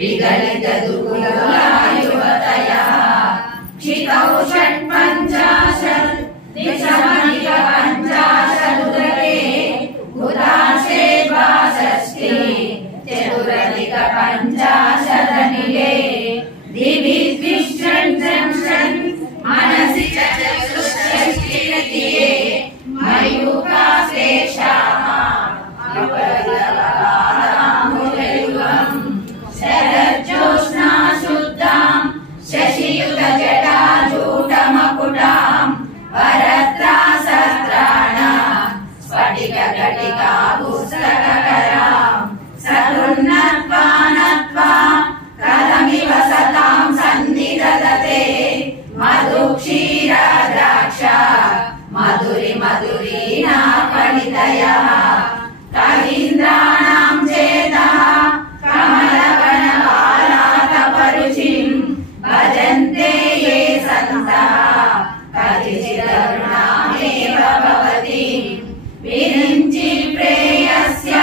विगलित दुर्गुलायुवतया क्षितौ षट्पञ्चाशत् दिशमनिक पञ्चाशदुदके हुताशे द्वाषष्टि चतुरधिक पञ्चाशदनिले दिवि द्विषट् मनसि च चतुष्षष्टिरतिये मयूखा शेषाः शरज्योत्स्ना शुद्धां शशियुत जटाजूटमकुटां वरत्रासत्राणां स्फटिकघटिका पुस्तककरां सकृन्नत्वा नत्वा कथमिव सतां सन्निदधते मधुक्षीरद्राक्षा मधुरि मधुरीना फलितयः कवीन्द्राणां चेतः कमलवनवालातपरुचिं भजन्ते ये सन्तः कतिचिदरुणामेव भवति विरिञ्चि प्रेयस्य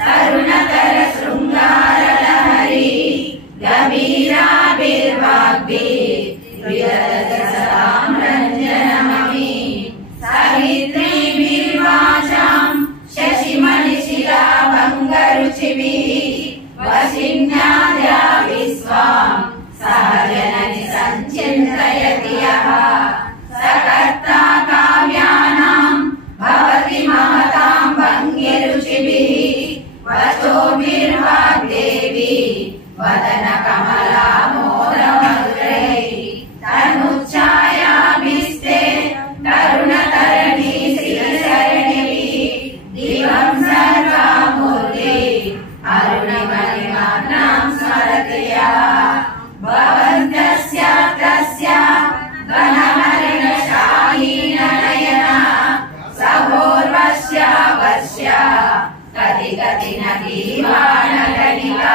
तरुणतर शृङ्गारलहरी गभीराभिर्वाग्भिः विदधति रञ्जनमयी सवित्रीभिर्वाचां शशिमणिशिलाभङ्गरुचिभिः वशिन्याद्या विश्वां सहजननि सञ्चिन्तयति यः सकर्ता काव्यानां भवति महतां भङ्गिरुचिभिः वचोभिर्वाग्देवी वदनकमला मोदमधुरैः तनुच्छायाभिस्ते तरुणतरणि श्रीसरणिभिः दिवं सर्वामूर्ते अरुणिमणिमग्नां स्मरति यः भवन्तस्य तस्य घनमरणशाहीननयना सहोर्वश्या वर्ष्या कति कति नदीवानगणिका